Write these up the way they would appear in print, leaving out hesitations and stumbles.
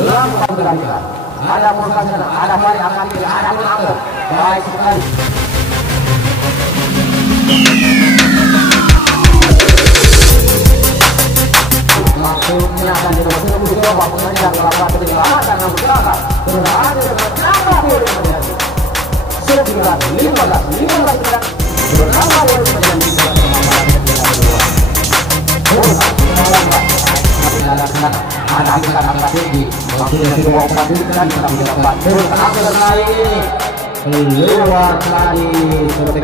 langsung bergerak. Ada Murkas, ada Fari akan kiri, ada Munafir. Baik sekali. Langsung menyatakan di nomor 10 coba mengejar lawan penyelamatan namun gagal. Berada dengan nama boleh menjadi 15 bernama boleh menjadi 15 ada kita angkat tinggi waktunya di bawah perhatikan kita mendapat turun ke akhir kali ini keluar kali seperti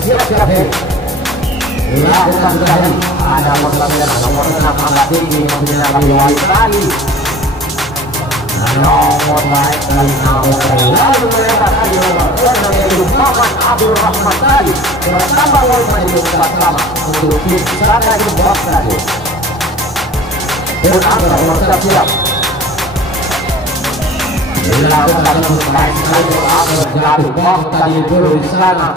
bersiap-siap Heri. Lakukan sudah Heri. Ada nomor 6 angkat tinggi menjelaskan baik kali. Nomor baik kali lalu melewati di nomor 6 yaitu Muhammad Abdul Rahman tadi bertambah poin menjadi 4 sama untuk tim sana di box tadi. Dan akhir nomor siap. Dilakukan untuk baik sekali akhir jatuh box tadi dulu di sana.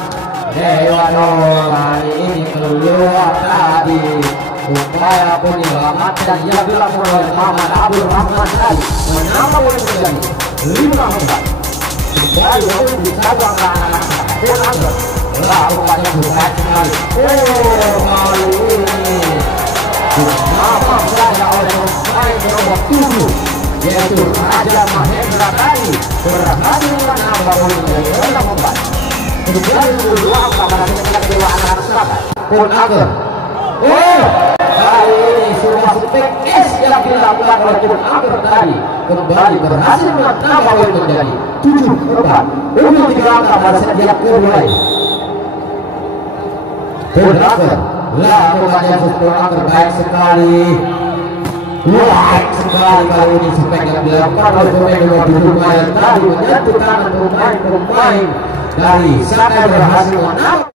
Dewano kali ini keluar tadi upaya penyelamatan yang dilakukan oleh Muhammad Abdul Rahman tadi menambah poin menjadi 5-4. Dari poin di cabang anak-anak dan akhir lakukan yang berat sekali. Kali ini dinamakan saja oleh pemain nomor 7 yaitu Raja Mahendra tadi berhasil menambah poin menjadi 6-4. Kemudian kedua pada kedua anak-anak Selatan pun akhir. Kali ini semua PKS yang dilakukan oleh pun akhir tadi kembali berhasil menambah poin menjadi 7-4 untuk 3 angka pada setiap kedua. Pun akhir lakukan yang akhir baik sekali. Baik sekali kali ini spek yang dilakukan oleh pemain nomor 7 tadi menyentuh tangan pemain dari sana berhasil menang.